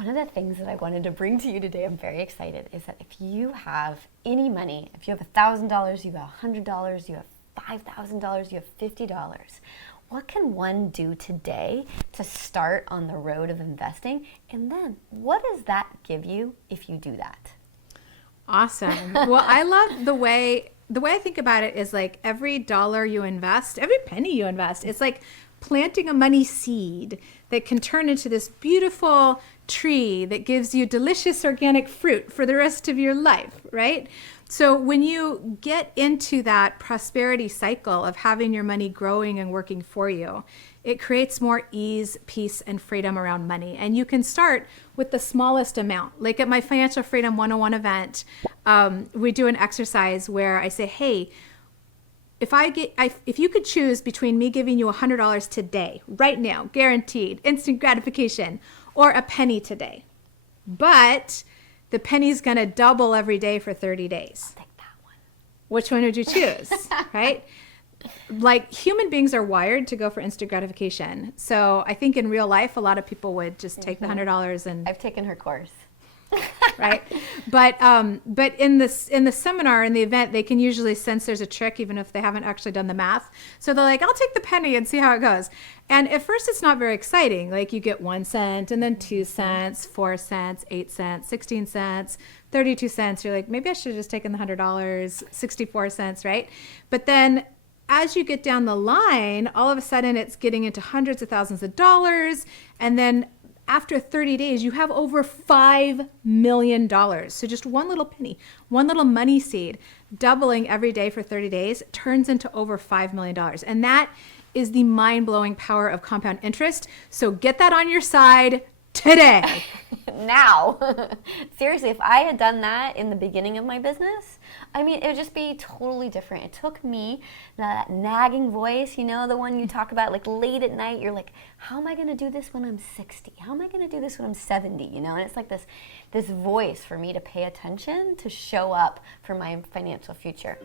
one of the things that I wanted to bring to you today, I'm very excited, is that if you have any money, if you have $1,000, you have $100, you have $5,000, you have $50, what can one do today to start on the road of investing? And then what does that give you if you do that? Awesome. Well, I love the way I think about it is like every dollar you invest, every penny you invest, it's like planting a money seed that can turn into this beautiful tree that gives you delicious organic fruit for the rest of your life, right? So when you get into that prosperity cycle of having your money growing and working for you, it creates more ease, peace, and freedom around money. And you can start with the smallest amount. Like at my Financial Freedom 101 event, we do an exercise where I say, hey, if you could choose between me giving you $100 today, right now, guaranteed, instant gratification, or a penny today, but the penny's going to double every day for 30 days. I'll take that one. Which one would you choose, right? Like human beings are wired to go for instant gratification. So I think in real life, a lot of people would just take the $100 and... I've taken her course. Right. But in the seminar, in the event, they can usually sense there's a trick, even if they haven't actually done the math. So they're like, I'll take the penny and see how it goes. And at first it's not very exciting. Like you get 1 cent and then 2 cents, 4 cents, 8 cents, 16 cents, 32 cents. You're like, maybe I should have just taken the $100, 64 cents. Right. But then as you get down the line, all of a sudden it's getting into hundreds of thousands of dollars. And then after 30 days, you have over $5 million. So just one little penny, one little money seed, doubling every day for 30 days turns into over $5 million. And that is the mind-blowing power of compound interest. So get that on your side today. Now. Seriously, if I had done that in the beginning of my business, I mean, it would just be totally different. It took me that nagging voice, you know, the one you talk about, like late at night, you're like, how am I going to do this when I'm 60? How am I going to do this when I'm 70? You know, and it's like this voice for me to pay attention, to show up for my financial future.